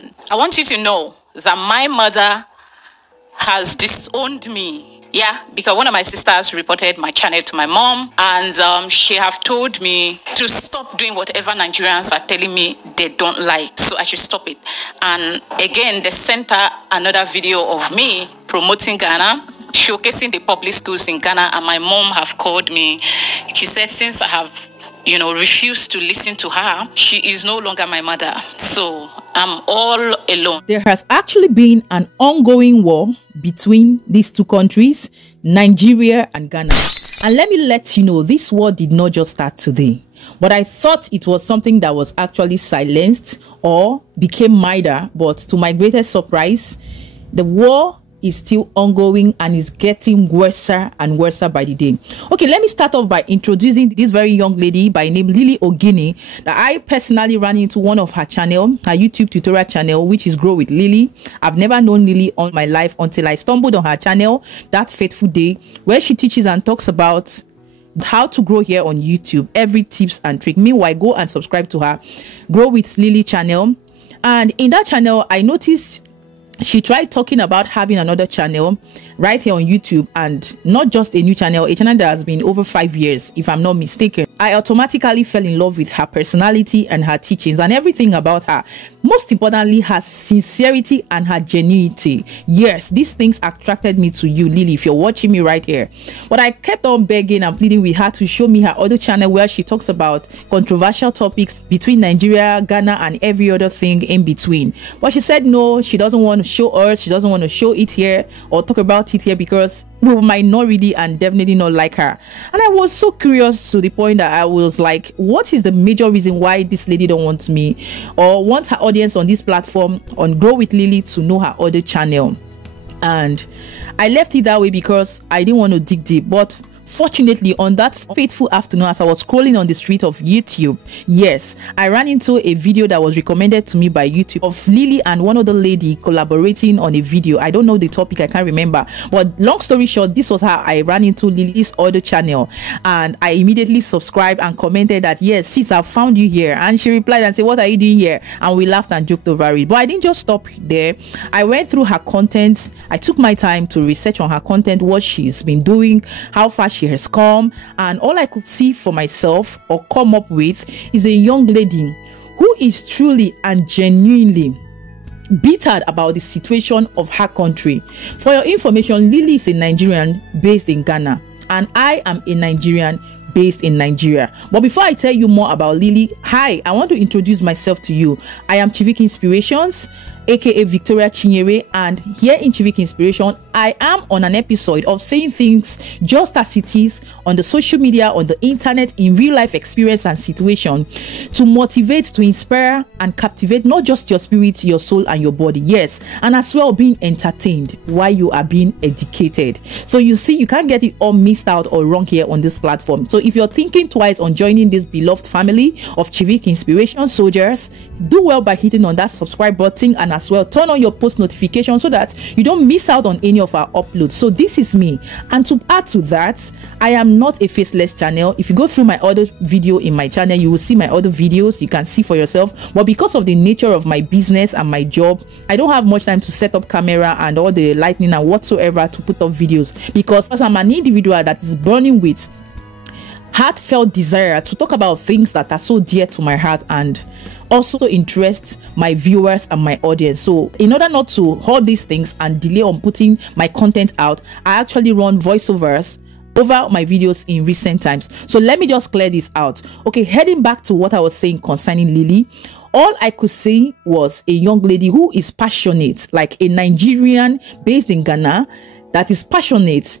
I want you to know that my mother has disowned me. Yeah, because one of my sisters reported my channel to my mom, and she have told me to stop doing whatever Nigerians are telling me they don't like, so I should stop it. And again, they sent her another video of me promoting Ghana, showcasing the public schools in Ghana, and my mom have called me. She said since I have refused to listen to her, she is no longer my mother. So I'm all alone. There has actually been an ongoing war between these two countries, Nigeria and Ghana. And let me let you know, this war did not just start today. But I thought it was something that was actually silenced or became milder. But to my greatest surprise, the war is still ongoing and is getting worse and worse by the day. Okay, let me start off by introducing this very young lady by name LilyOgini that I personally ran into one of her channel, her YouTube tutorial channel, which is Grow with Lily. I've never known Lily on my life until I stumbled on her channel that fateful day, where she teaches and talks about how to grow here on YouTube, every tips and trick. Meanwhile, go and subscribe to her Grow with Lily channel. And in that channel, I noticed she tried talking about having another channel right here on YouTube, and not just a new channel, a channel that has been over 5 years, if I'm not mistaken. I automatically fell in love with her personality and her teachings and everything about her. Most importantly, her sincerity and her genuinity. Yes, these things attracted me to you, Lily, if you're watching me right here. But I kept on begging and pleading with her to show me her other channel where she talks about controversial topics between Nigeria, Ghana, and every other thing in between. But she said no, she doesn't want to show us, she doesn't want to show it here or talk about it here because we might not really and definitely not like her. And I was so curious to the point that I was like, what is the major reason why this lady don't want me or want her audience on this platform on Grow with Lily to know her other channel? And I left it that way because I didn't want to dig deep. But fortunately, on that fateful afternoon, as I was scrolling on the street of YouTube, yes, I ran into a video that was recommended to me by YouTube of Lily and one other lady collaborating on a video. I don't know the topic, I can't remember. But long story short, this was how I ran into Lily's other channel. And I immediately subscribed and commented that, yes, sis, I found you here. And she replied and said, what are you doing here? And we laughed and joked over it. But I didn't just stop there. I went through her content. I took my time to research on her content, what she's been doing, how far she has come, and all I could see for myself or come up with is a young lady who is truly and genuinely bitter about the situation of her country. For your information, Lily is a Nigerian based in Ghana, and I am a Nigerian based in Nigeria. But before I tell you more about Lily, hi, I want to introduce myself to you. I am Chivik Inspirations, aka Victoria Chinyere, and here in Chivik Inspiration, I am on an episode of saying things just as it is on the social media, on the internet, in real life experience and situation, to motivate, to inspire and captivate not just your spirit, your soul and your body, yes, and as well being entertained while you are being educated. So you see, you can't get it all missed out or wrong here on this platform. So if you're thinking twice on joining this beloved family of Chivik Inspiration soldiers, do well by hitting on that subscribe button, and as well turn on your post notification so that you don't miss out on any of our uploads. So this is me, and to add to that, I am not a faceless channel. If you go through my other video in my channel, you will see my other videos, you can see for yourself. But because of the nature of my business and my job, I don't have much time to set up camera and all the lighting and whatsoever to put up videos, because I'm an individual that is burning with heartfelt desire to talk about things that are so dear to my heart and also interest my viewers and my audience. So in order not to hold these things and delay on putting my content out, I actually run voiceovers over my videos in recent times. So let me just clear this out. Okay, heading back to what I was saying concerning Lily, all I could say was a young lady who is passionate, like a Nigerian based in Ghana that is passionate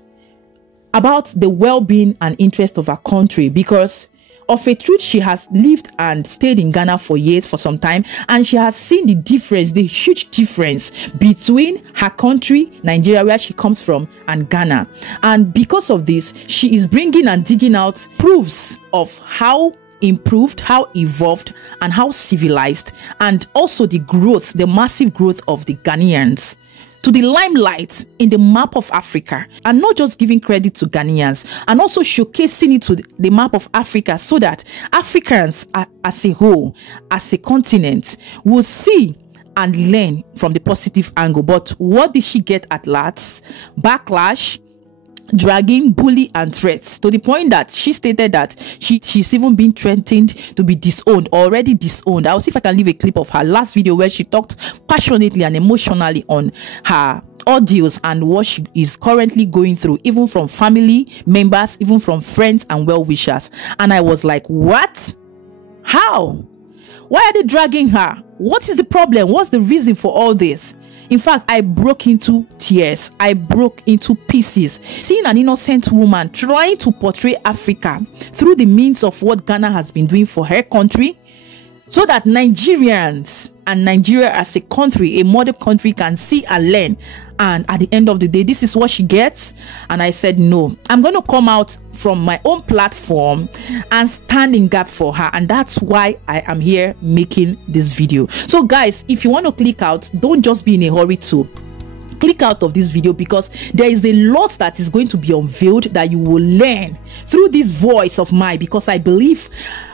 about the well-being and interest of our country, because of a truth, she has lived and stayed in Ghana for years, for some time, and she has seen the difference, the huge difference between her country, Nigeria, where she comes from, and Ghana. And because of this, she is bringing and digging out proofs of how improved, how evolved, and how civilized, and also the growth, the massive growth of the Ghanaians to the limelight in the map of Africa, and not just giving credit to Ghanaians, and also showcasing it to the map of Africa, so that Africans as a whole, as a continent, will see and learn from the positive angle. But what did she get at last? Backlash, dragging, bully, and threats, to the point that she stated that she's even been threatened to be disowned, already disowned. I'll see if I can leave a clip of her last video where she talked passionately and emotionally on her ordeals and what she is currently going through, even from family members, even from friends and well-wishers. And I was like, what? How? Why are they dragging her? What is the problem? What's the reason for all this? In fact, I broke into tears. I broke into pieces. Seeing an innocent woman trying to portray Africa through the means of what Ghana has been doing for her country, so that Nigerians and Nigeria as a country, a model country, can see and learn. And at the end of the day, this is what she gets. And I said, no, I'm going to come out from my own platform and stand in gap for her. And that's why I am here making this video. So guys, if you want to click out, don't just be in a hurry to click out of this video, because there is a lot that is going to be unveiled that you will learn through this voice of mine, because I believe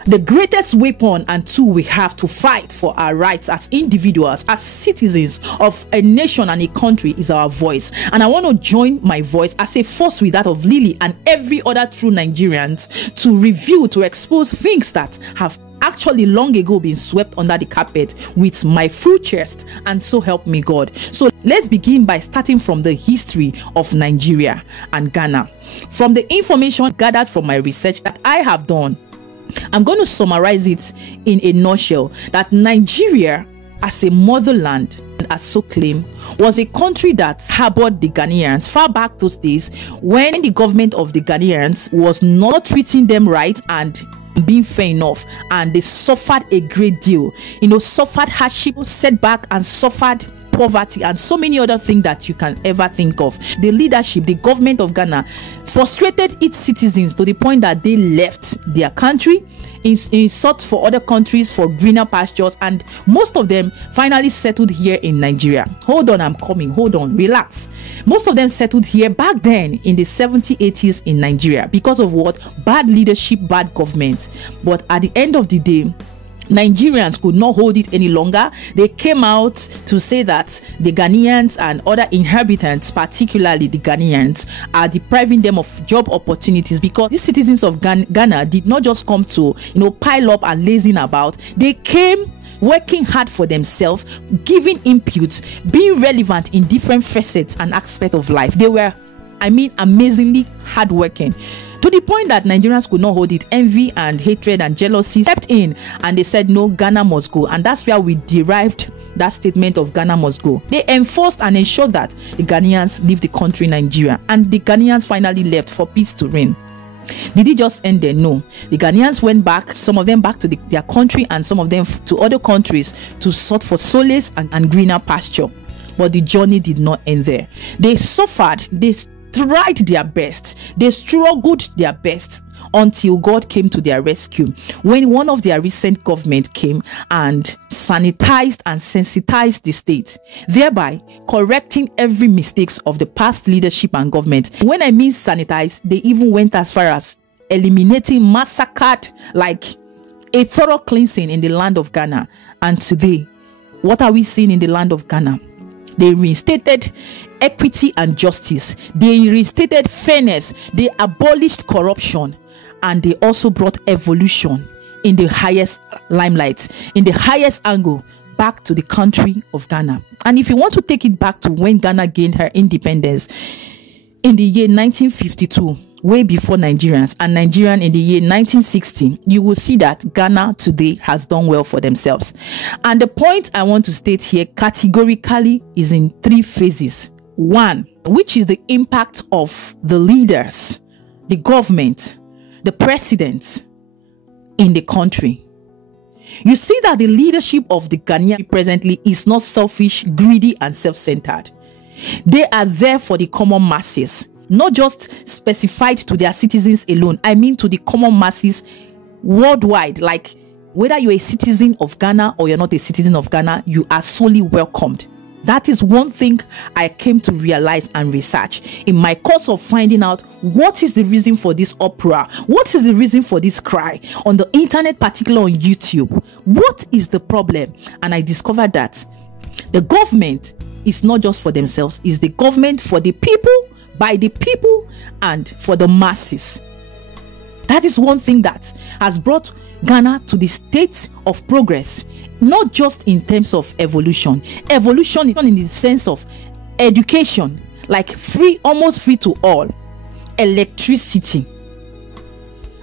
the greatest weapon and tool we have to fight for our rights as individuals, as citizens of a nation and a country, is our voice. And I want to join my voice as a force with that of Lily and every other true Nigerians to review, to expose things that have actually long ago been swept under the carpet with my full chest, and so help me God. So let's begin by starting from the history of Nigeria and Ghana. From the information gathered from my research that I have done, I'm going to summarize it in a nutshell, that Nigeria as a motherland, as so claimed, was a country that harbored the Ghanaians far back those days, when the government of the Ghanaians was not treating them right and being fair enough, and they suffered a great deal, suffered hardship, setback, and suffered poverty, and so many other things that you can ever think of. The leadership, the government of Ghana, frustrated its citizens to the point that they left their country in sought for other countries for greener pastures, and most of them finally settled here in Nigeria. Hold on, I'm coming. Hold on, relax. Most of them settled here back then in the 70s, 80s in Nigeria because of what? Bad leadership, bad government. But at the end of the day, Nigerians could not hold it any longer. They came out to say that the Ghanaians and other inhabitants, particularly the Ghanaians, are depriving them of job opportunities, because these citizens of Ghana did not just come to, pile up and lazing about. They came working hard for themselves, giving input, being relevant in different facets and aspects of life. They were, amazingly hardworking, to the point that Nigerians could not hold it. Envy and hatred and jealousy stepped in, and they said, no, Ghana must go. And that's where we derived that statement of Ghana must go. They enforced and ensured that the Ghanaians leave the country, Nigeria, and the Ghanaians finally left for peace to reign. Did it just end there? No. The Ghanaians went back, some of them back to their country, and some of them to other countries to sort for solace and greener pasture. But the journey did not end there. They suffered, they tried their best, they struggled their best, until God came to their rescue, when one of their recent government came and sanitized and sensitized the state, thereby correcting every mistakes of the past leadership and government. When I mean sanitized, they even went as far as eliminating, massacred, like a thorough cleansing in the land of Ghana. And today, what are we seeing in the land of Ghana? They reinstated equity and justice. They reinstated fairness. They abolished corruption. And they also brought evolution in the highest limelight, in the highest angle, back to the country of Ghana. And if you want to take it back to when Ghana gained her independence in the year 1952, way before Nigerians, and Nigerian in the year 1960, you will see that Ghana today has done well for themselves. And the point I want to state here categorically is in three phases. One, which is the impact of the leaders, the government, the presidents in the country. You see that the leadership of the Ghanaian presently is not selfish, greedy, and self-centered. They are there for the common masses, not just specified to their citizens alone. I mean to the common masses worldwide. Like, whether you're a citizen of Ghana or you're not a citizen of Ghana, you are solely welcomed. That is one thing I came to realize and research in my course of finding out what is the reason for this uproar, what is the reason for this cry on the internet, particularly on YouTube. What is the problem? And I discovered that The government is not just for themselves, it's the government for the people, by the people, and for the masses. That is one thing that has brought Ghana to the state of progress, not just in terms of evolution. Evolution in the sense of education, like free, almost free to all, electricity,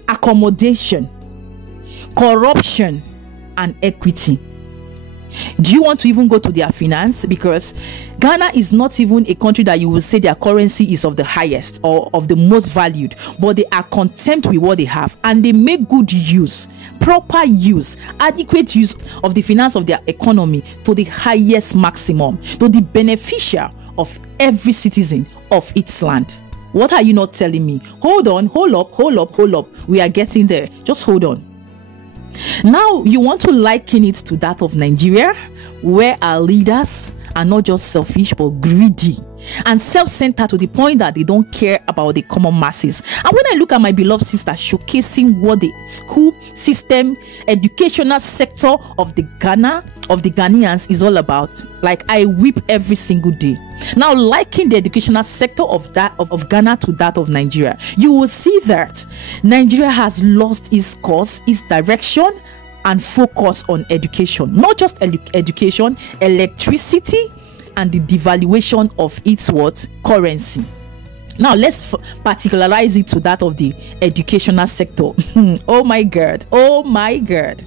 accommodation, corruption, and equity. Do you want to even go to their finance? Because Ghana is not even a country that you will say their currency is of the highest or of the most valued, but they are content with what they have, and they make good use, proper use, adequate use of the finance of their economy to the highest maximum, to the beneficial of every citizen of its land. What are you not telling me? Hold on, hold up. We are getting there. Just hold on. Now you want to liken it to that of Nigeria, where our leaders are not just selfish but greedy and self-centered to the point that they don't care about the common masses. And when I look at my beloved sister showcasing what the school system, educational sector of the Ghanaians is all about, like, I weep every single day. Now, liking the educational sector of Ghana to that of Nigeria, you will see that Nigeria has lost its course, its direction, and focus on education. Not just education, electricity, and the devaluation of its currency. Now let's particularize it to that of the educational sector. Oh my God.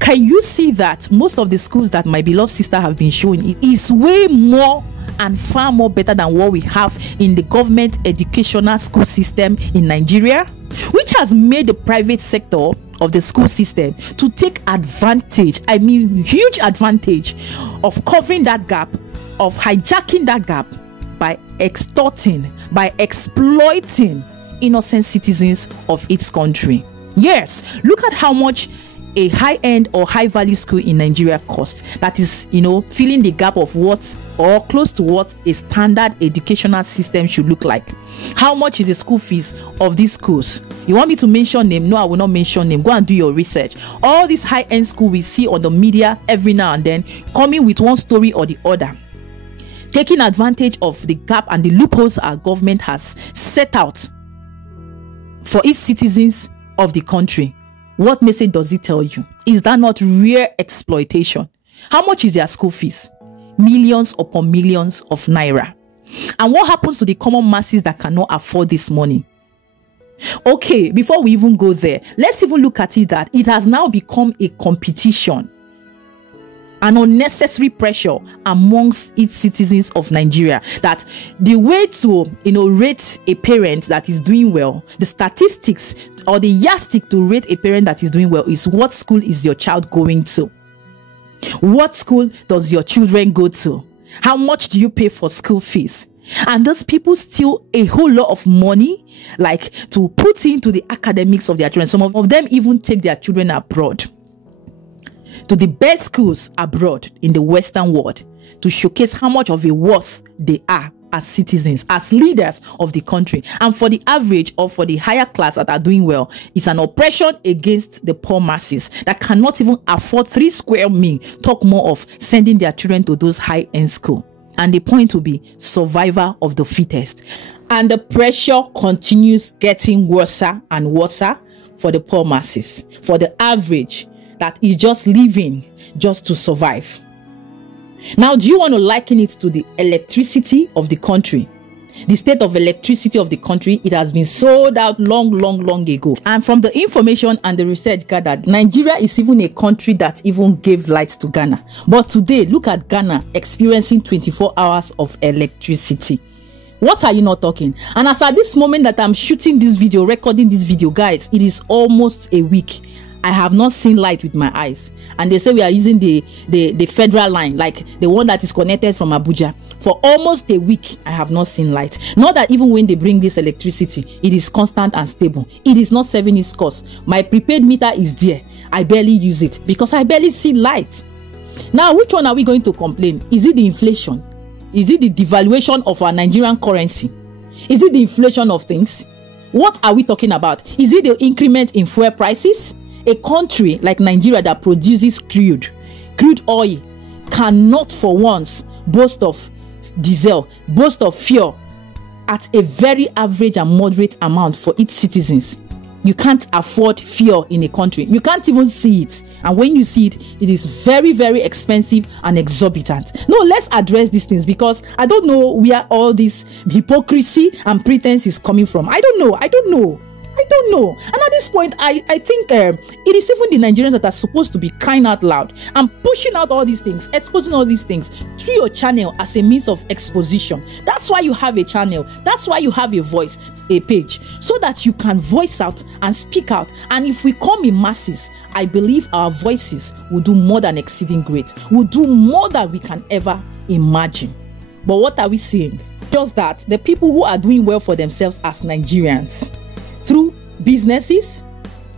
Can you see that most of the schools that my beloved sister have been showing is way more and far more better than what we have in the government educational school system in Nigeria, which has made the private sector of the school system to take advantage, I mean huge advantage, of covering that gap, of hijacking that gap by extorting, by exploiting innocent citizens of its country. Yes, look at how much a high-end or high-value school in Nigeria costs. That is, filling the gap of what, or close to what, a standard educational system should look like. How much is the school fees of these schools? You want me to mention name? No, I will not mention name. Go and do your research. All these high-end schools we see on the media every now and then, coming with one story or the other, taking advantage of the gap and the loopholes our government has set out for its citizens of the country. What message does it tell you? Is that not real exploitation? How much is their school fees? Millions upon millions of naira. And what happens to the common masses that cannot afford this money? Okay, before we even go there, let's even look at it that it has now become a competition, an unnecessary pressure amongst its citizens of Nigeria, that the way to rate a parent that is doing well, the statistics or the yardstick to rate a parent that is doing well is what school is your child going to? What school does your children go to? How much do you pay for school fees? And those people steal a whole lot of money, like, to put into the academics of their children. Some of them even take their children abroad, to the best schools abroad in the Western world, to showcase how much of a worth they are as citizens, as leaders of the country. And for the average or for the higher class that are doing well, it's an oppression against the poor masses that cannot even afford 3 square meal, talk more of sending their children to those high-end schools. And the point will be survival of the fittest. And the pressure continues getting worse and worse for the poor masses, for the average that is just living just to survive. Now, do you want to liken it to the electricity of the country? The state of electricity of the country, it has been sold out long ago. And from the information and the research gathered, Nigeria is even a country that even gave light to Ghana. But today, look at Ghana experiencing 24 hours of electricity. What are you not talking? And as at this moment that I'm shooting this video, recording this video, guys, it is almost a week. I have not seen light with my eyes. And they say we are using the federal line, like the one that is connected from Abuja. For almost a week, I have not seen light. Not that even when they bring this electricity, it is constant and stable. It is not serving its course. My prepaid meter is there. I barely use it because I barely see light. Now, which one are we going to complain? Is it the inflation? Is it the devaluation of our Nigerian currency? Is it the inflation of things? What are we talking about? Is it the increment in fuel prices? A country like Nigeria that produces crude oil, cannot for once boast of diesel, boast of fuel at a very average and moderate amount for its citizens. You can't afford fuel in a country. You can't even see it. And when you see it, it is very, very expensive and exorbitant. No, let's address these things, because I don't know where all this hypocrisy and pretense is coming from. I don't know. And at this point, I think it is even the Nigerians that are supposed to be crying out loud and pushing out all these things, exposing all these things through your channel as a means of exposition. That's why you have a channel. That's why you have a voice, a page, so that you can voice out and speak out. And if we come in masses, I believe our voices will do more than exceeding great. Will do more than we can ever imagine. But what are we seeing? Just that the people who are doing well for themselves as Nigerians, through businesses,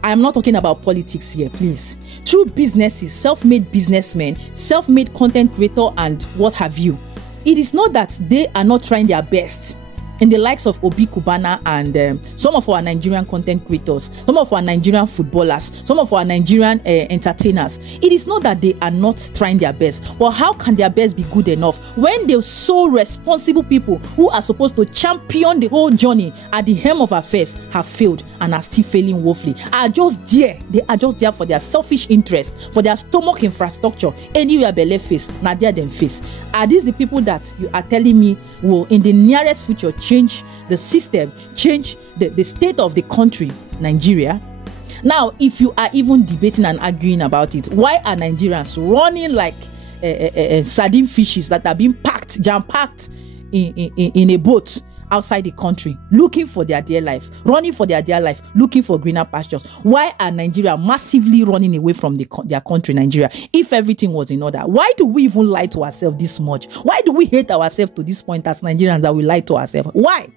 I am not talking about politics here, please. Through businesses, self-made businessmen, self-made content creator, and what have you. It is not that they are not trying their best. In the likes of Obi Kubana and some of our Nigerian content creators, some of our Nigerian footballers, some of our Nigerian entertainers. It is not that they are not trying their best. But how can their best be good enough when the so responsible people who are supposed to champion the whole journey at the helm of affairs have failed and are still failing woefully? Are just there. They are just there for their selfish interest, for their stomach infrastructure. Anywhere belly face, not there them face. Are these the people that you are telling me will in the nearest future change the system, change the state of the country, Nigeria? Now, if you are even debating and arguing about it, why are Nigerians running like sardine fishes that are being packed, jam-packed in a boat outside the country, looking for their dear life, running for their dear life, looking for greener pastures? Why are Nigeria massively running away from their country, Nigeria, if everything was in order? Why do we even lie to ourselves this much? Why do we hate ourselves to this point as Nigerians that we lie to ourselves? Why?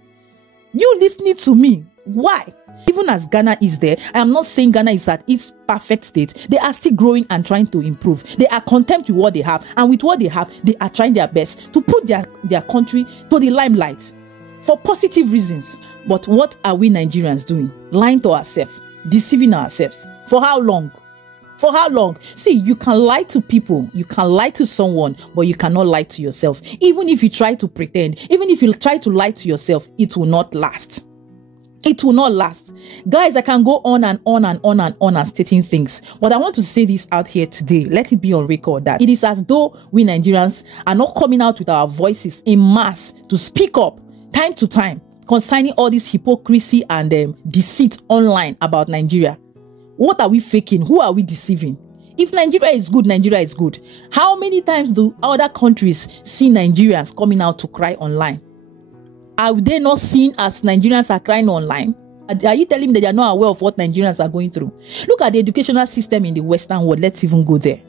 You listening to me? Why? Even as Ghana is there, I am not saying Ghana is at its perfect state. They are still growing and trying to improve. They are content with what they have, and with what they have, they are trying their best to put their country to the limelight for positive reasons. But what are we Nigerians doing? Lying to ourselves, deceiving ourselves. For how long? For how long? See, you can lie to people, you can lie to someone, but you cannot lie to yourself. Even if you try to pretend, even if you try to lie to yourself, it will not last. It will not last. Guys, I can go on and on and on and on and stating things, but I want to say this out here today. Let it be on record that it is as though we Nigerians are not coming out with our voices in mass to speak up time to time concerning all this hypocrisy and deceit online about Nigeria. What are we faking? Who are we deceiving? If Nigeria is good, Nigeria is good. How many times do other countries see Nigerians coming out to cry online? Are they not seen as Nigerians are crying online? Are you telling me that they are not aware of what Nigerians are going through? Look at the educational system in the Western world. Let's even go there.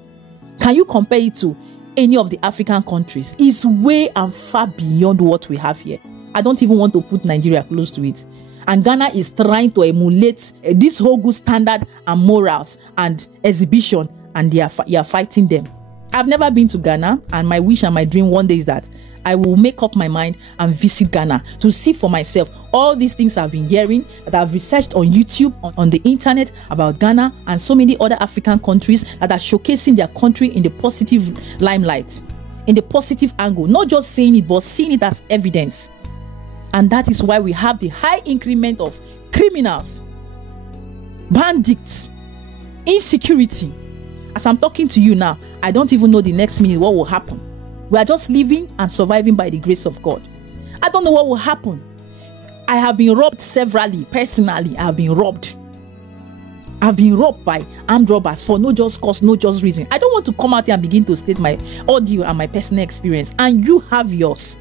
Can you compare it to any of the African countries? It's way and far beyond what we have here. I don't even want to put Nigeria close to it. And Ghana is trying to emulate this whole good standard and morals and exhibition, and you are fighting them. I've never been to Ghana, and my wish and my dream one day is that I will make up my mind and visit Ghana to see for myself all these things I've been hearing, that I've researched on YouTube, on the internet about Ghana and so many other African countries that are showcasing their country in the positive limelight, in the positive angle, not just saying it, but seeing it as evidence. And that is why we have the high increment of criminals, bandits, insecurity. As I'm talking to you now, I don't even know the next minute what will happen. We are just living and surviving by the grace of God. I don't know what will happen. I have been robbed severally. Personally, I have been robbed. I've been robbed by armed robbers for no just cause, no just reason. I don't want to come out here and begin to state my audio and my personal experience. And you have yours.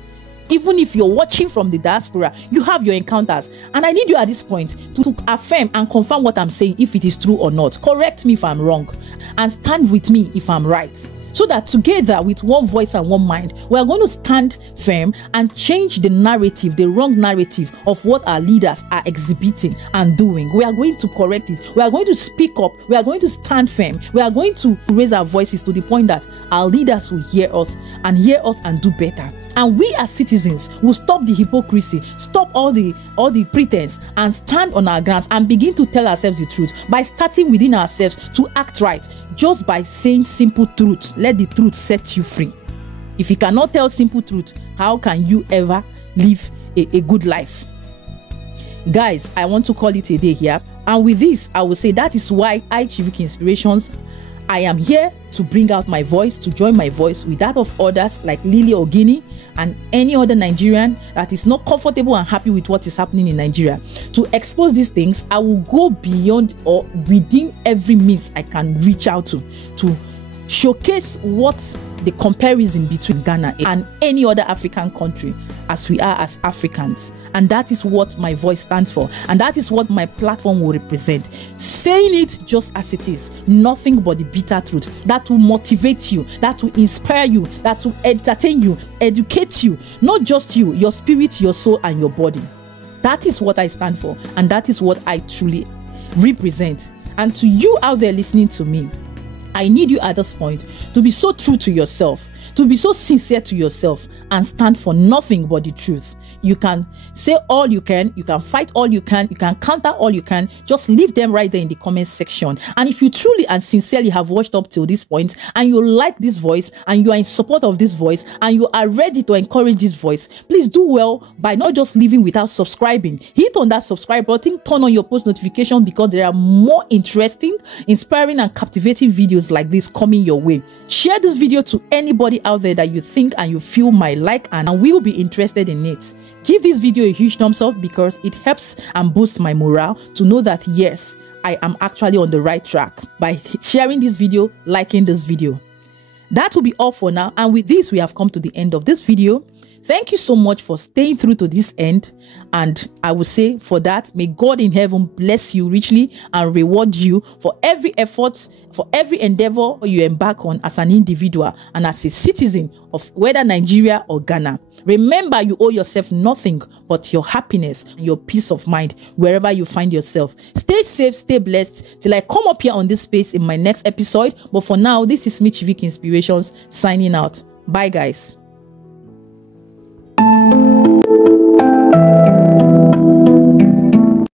Even if you're watching from the diaspora, you have your encounters. And I need you at this point to affirm and confirm what I'm saying, if it is true or not. Correct me if I'm wrong. And stand with me if I'm right. So that together, with one voice and one mind, we are going to stand firm and change the narrative, the wrong narrative of what our leaders are exhibiting and doing. We are going to correct it. We are going to speak up. We are going to stand firm. We are going to raise our voices to the point that our leaders will hear us and do better. And we as citizens will stop the hypocrisy, stop all the pretense, and stand on our grounds and begin to tell ourselves the truth by starting within ourselves to act right, just by saying simple truth. Let the truth set you free. If you cannot tell simple truth, how can you ever live a good life? Guys, I want to call it a day here. And with this, I will say that is why Chivik Inspirations, I am here to bring out my voice, to join my voice with that of others like LilyOgini and any other Nigerian that is not comfortable and happy with what is happening in Nigeria. To expose these things, I will go beyond or within every means I can reach out to showcase what the comparison between Ghana and any other African country as we are as Africans. And that is what my voice stands for. And that is what my platform will represent. Saying it just as it is, nothing but the bitter truth that will motivate you, that will inspire you, that will entertain you, educate you, not just you, your spirit, your soul, and your body. That is what I stand for. And that is what I truly represent. And to you out there listening to me, I need you at this point to be so true to yourself, to be so sincere to yourself, and stand for nothing but the truth. You can say all you can fight all you can counter all you can. Just leave them right there in the comment section. And if you truly and sincerely have watched up till this point and you like this voice and you are in support of this voice and you are ready to encourage this voice, please do well by not just leaving without subscribing. Hit on that subscribe button, turn on your post notification, because there are more interesting, inspiring, and captivating videos like this coming your way. Share this video to anybody out there that you think and you feel might like and will be interested in it. Give this video a huge thumbs up because it helps and boosts my morale to know that yes, I am actually on the right track by sharing this video, liking this video. That will be all for now. And with this, we have come to the end of this video. Thank you so much for staying through to this end. And I will say for that, may God in heaven bless you richly and reward you for every effort, for every endeavor you embark on as an individual and as a citizen of whether Nigeria or Ghana. Remember, you owe yourself nothing but your happiness and your peace of mind wherever you find yourself. Stay safe, stay blessed till I come up here on this space in my next episode. But for now, this is me, Chivik Inspirations, signing out. Bye, guys.